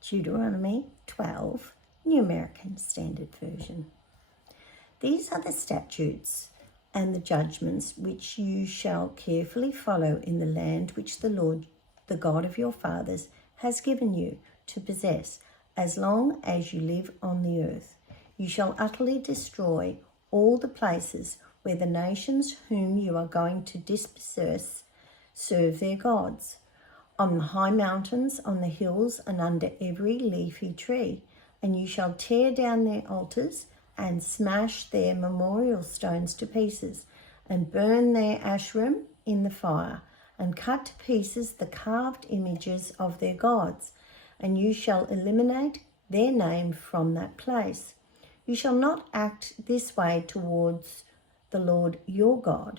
Deuteronomy 12, New American Standard Version. These are the statutes and the judgments which you shall carefully follow in the land which the Lord, the God of your fathers, has given you to possess, as long as you live on the earth. You shall utterly destroy all the places where the nations whom you are going to disperse serve their gods, on the high mountains, on the hills, and under every leafy tree. And you shall tear down their altars and smash their memorial stones to pieces, and burn their Asherim in the fire, and cut to pieces the carved images of their gods. And you shall eliminate their name from that place. You shall not act this way towards the Lord your God,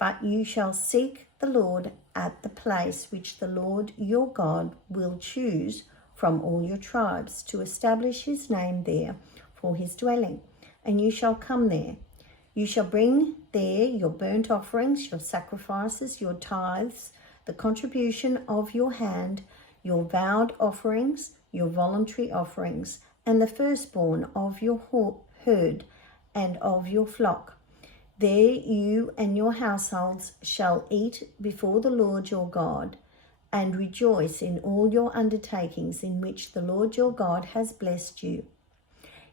but you shall seek the Lord at the place which the Lord your God will choose from all your tribes, to establish his name there for his dwelling. And you shall come there. You shall bring there your burnt offerings, your sacrifices, your tithes, the contribution of your hand, your vowed offerings, your voluntary offerings, and the firstborn of your herd and of your flock. There you and your households shall eat before the Lord your God, and rejoice in all your undertakings in which the Lord your God has blessed you.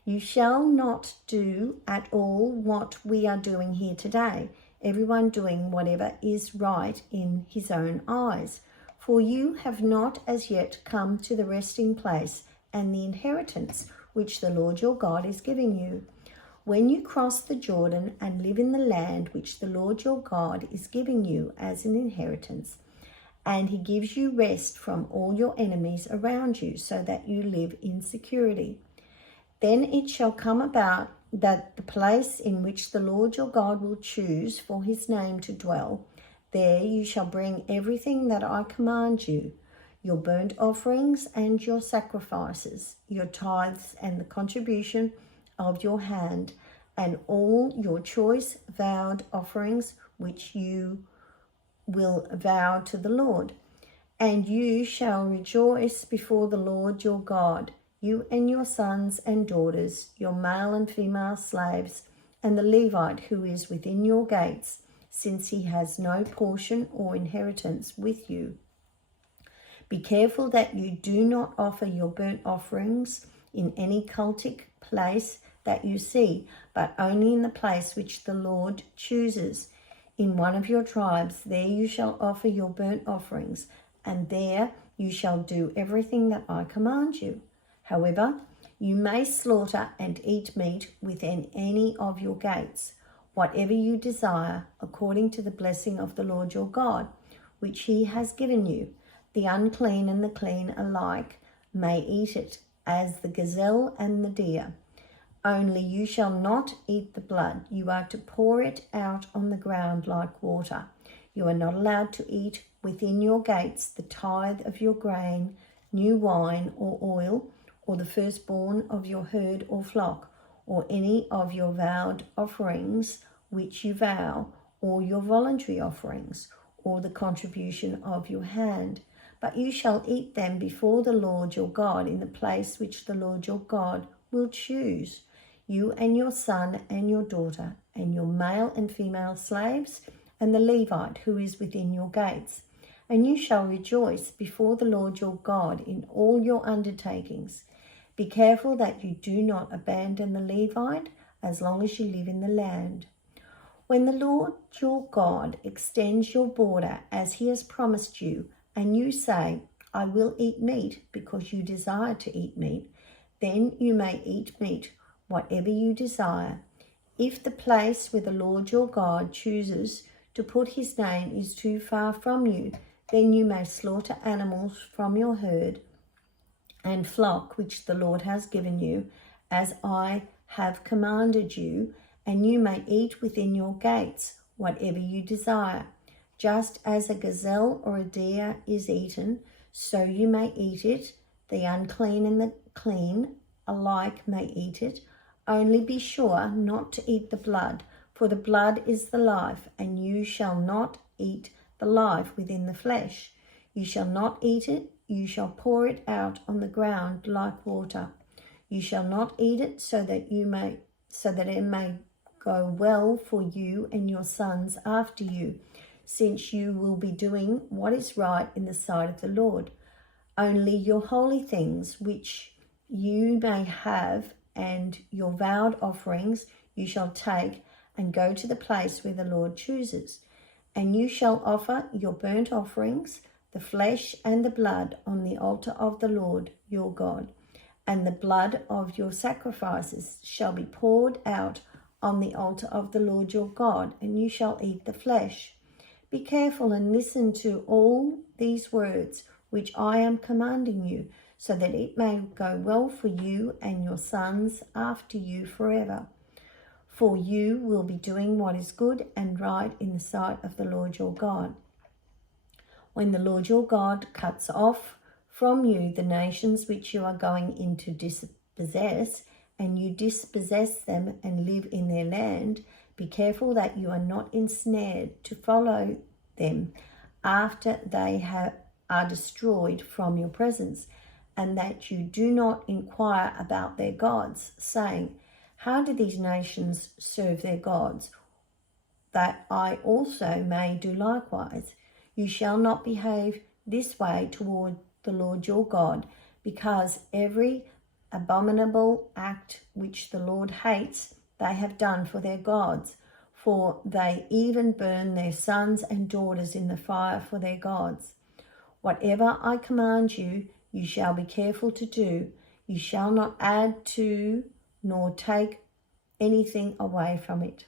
You shall not do at all what we are doing here today, everyone doing whatever is right in his own eyes. For you have not as yet come to the resting place and the inheritance which the Lord your God is giving you. When you cross the Jordan and live in the land which the Lord your God is giving you as an inheritance, and he gives you rest from all your enemies around you, so that you live in security, then it shall come about that the place in which the Lord your God will choose for his name to dwell, there you shall bring everything that I command you, your burnt offerings and your sacrifices, your tithes and the contribution of your hand, and all your choice vowed offerings which you will vow to the Lord. And you shall rejoice before the Lord your God, you and your sons and daughters, your male and female slaves, and the Levite who is within your gates, since he has no portion or inheritance with you. Be careful that you do not offer your burnt offerings in any cultic place that you see, but only in the place which the Lord chooses. In one of your tribes, there you shall offer your burnt offerings, and there you shall do everything that I command you. However, you may slaughter and eat meat within any of your gates, whatever you desire, according to the blessing of the Lord your God, which he has given you. The unclean and the clean alike may eat it, as the gazelle and the deer. Only you shall not eat the blood. You are to pour it out on the ground like water. You are not allowed to eat within your gates the tithe of your grain, new wine or oil, or the firstborn of your herd or flock, or any of your vowed offerings which you vow, or your voluntary offerings, or the contribution of your hand. But you shall eat them before the Lord your God in the place which the Lord your God will choose. You and your son and your daughter, and your male and female slaves, and the Levite who is within your gates. And you shall rejoice before the Lord your God in all your undertakings. Be careful that you do not abandon the Levite as long as you live in the land. When the Lord your God extends your border as he has promised you, and you say, I will eat meat because you desire to eat meat, then you may eat meat, whatever you desire. If the place where the Lord your God chooses to put his name is too far from you, then you may slaughter animals from your herd and flock which the Lord has given you, as I have commanded you, and you may eat within your gates whatever you desire. Just as a gazelle or a deer is eaten, so you may eat it. The unclean and the clean alike may eat it. Only be sure not to eat the blood, for the blood is the life, and you shall not eat the life within the flesh. You shall not eat it, you shall pour it out on the ground like water. You shall not eat it, so that it may go well for you and your sons after you, since you will be doing what is right in the sight of the Lord. Only your holy things which you may have and your vowed offerings you shall take and go to the place where the Lord chooses. And you shall offer your burnt offerings, the flesh and the blood, on the altar of the Lord your God. And the blood of your sacrifices shall be poured out on the altar of the Lord your God, and you shall eat the flesh. Be careful and listen to all these words which I am commanding you, so that it may go well for you and your sons after you forever. For you will be doing what is good and right in the sight of the Lord your God. When the Lord your God cuts off from you the nations which you are going in to dispossess, and you dispossess them and live in their land, be careful that you are not ensnared to follow them after they are destroyed from your presence, and that you do not inquire about their gods, saying, how do these nations serve their gods, that I also may do likewise? You shall not behave this way toward the Lord your God, because every abominable act which the Lord hates they have done for their gods, for they even burn their sons and daughters in the fire for their gods. Whatever I command you, you shall be careful to do. You shall not add to nor take anything away from it.